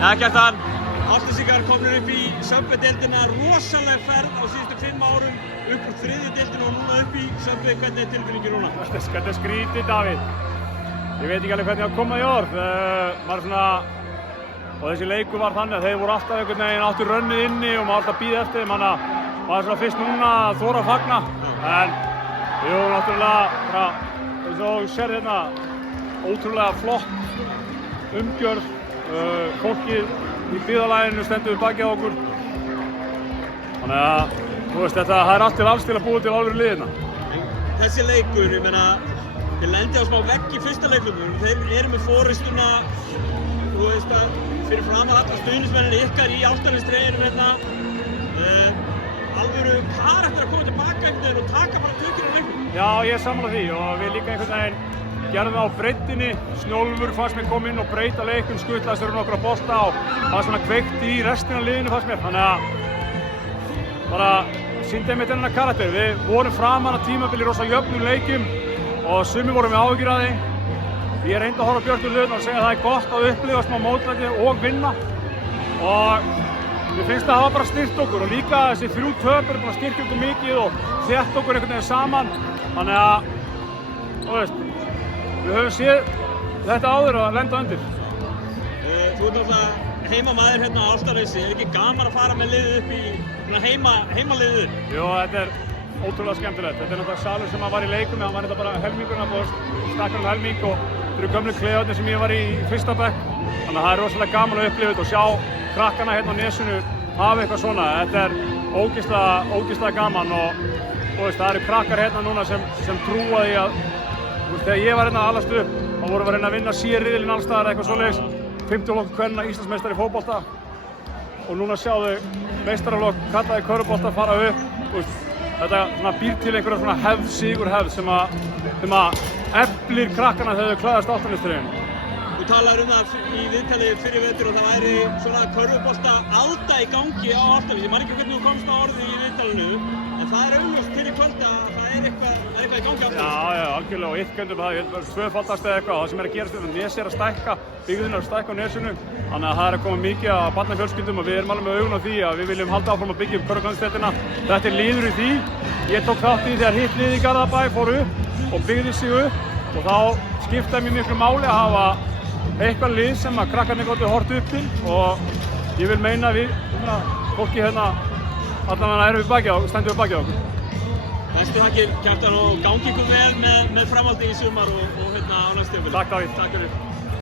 Já, Kjartan, Álftasingar komnir upp í Söpve-deildina, rosalega ferð á síðustu 5 árum, upp úr 3. deildina og núna upp í Söpve. Hvernig er tilfinningin núna? Þetta er skrítið, Davíð. Ég veit ekki alveg hvernig það kom að í orð. Maður svona, og þessi leikur var þannig að þeir voru alltaf einhvern veginn áttu rönnið inni og maður alltaf bíða eftir þeim, þannig að maður svona fyrst núna að þora að fagna. En jú, náttúrulega, bara, eins og þú sér hérna, ótrúlega flott umgjörð. Fólkið í byggðarlaginu stendur við bakið á okkur. Þannig að, þú veist, það er allt til alls til að búa til alvöru liðina. Þessi leikur, ég meina, þeir lendi á smá vegg í fyrsta leiklunum. Þeir eru með forystuna, þú veist að, fyrir framan alla stuðningsmennina ykkar í Álftanes-treyjunum hérna. Alvöru karakter að koma tilbaka einhvern veginn og taka bara tökinn á leiknum. Já, ég er sammála því og við líka einhvern veginn gerðum það á breiddinni. Snjólfur fannst mér koma inn og breyta leiknum, skuttlaðist fyrir nokkra bolta og það svona kveikt í restina af liðinu fannst mér. Þannig að bara sýndi einmitt þennan karakter. Við vorum framan að tímabili rosa jöfnum leikjum og sumir vorum við áhyggjur af því. Ég reyndi að horfa á Björn Lund og segja að það er gott að upplifa smá mótlæti og vinna. Og mér finnst að það hafa bara styrkt okkur og líka þessi 3 töp eru búin að styrkja okkur mikið og þétt okkur einhvern veginn saman. Þannig að, þú veist, við höfum séð þetta áður að lenda undir. Þú ert náttúrulega heimamaður hérna á Álftanesi, er ekki gaman að fara með liðið upp í heimaliðið? Jú, þetta er ótrúlega skemmtilegt. Þetta er náttúrulega salur sem var í leikum, hann var þetta bara helmingurinn að búið stakkan helming og þetta eru gömlu klefarnir sem ég var í fyrsta bekk. Þannig að það er rosalega gaman að upplifa þetta og sjá krakkana hérna á nesinu hafa eitthvað svona. Þetta er ógeðslega gaman og það eru krakkar hérna núna sem trúa því að þegar ég var hérna að alast upp, þá vorum við að reyna að vinna C-riðilinn alls staðar eitthvað svoleiðis. 50 flokkur kvenna Íslandsmeistari í fótbolta og núna sjáðu meistaraflokk kallaði körfubolta fara upp. Þetta svona býr til einhverja svona hefð, sigurhefð sem að eflir krakkana þegar þau klæðast Álftanes-treyjunni. Þú talaður það í viðtalið fyrir vetur og það væri svona körfubolta alda í gangi á Álftanesi. Ég man ekki hvernig þú komst á orðið í viðtalinu, en það er augljóst fyrir kvöldi að það er eitthvað í gangi á Álftanesi. Já, algjörlega og iðkendum það, ég held að tvöfaldast eða eitthvað. Það sem er að gerast þetta, Nes er að stækka, byggðin er að stækka á Nesinu. Þannig að það er að koma mikið af barnafjölskyldum og við erum alveg með augun á því að við viljum halda áfram að byggja upp körfuknattspyrnuna. Þetta er liður í því. Ég tók þátt í þegar hitt liðið í Garðabæ fór upp og byggði sig upp og þá skiptaði mér miklu máli að hafa eitthvað lið sem að krakkarnir gátu horft upp til og ég vil meina að fólki hérna allavega stendur við bakið á okkur. Bestu þakkir, Kjartan, og gangi ykkur vel með framhaldið í sumar og hérna á næsta tímabili. Takk, Davíð. Takk fyrir.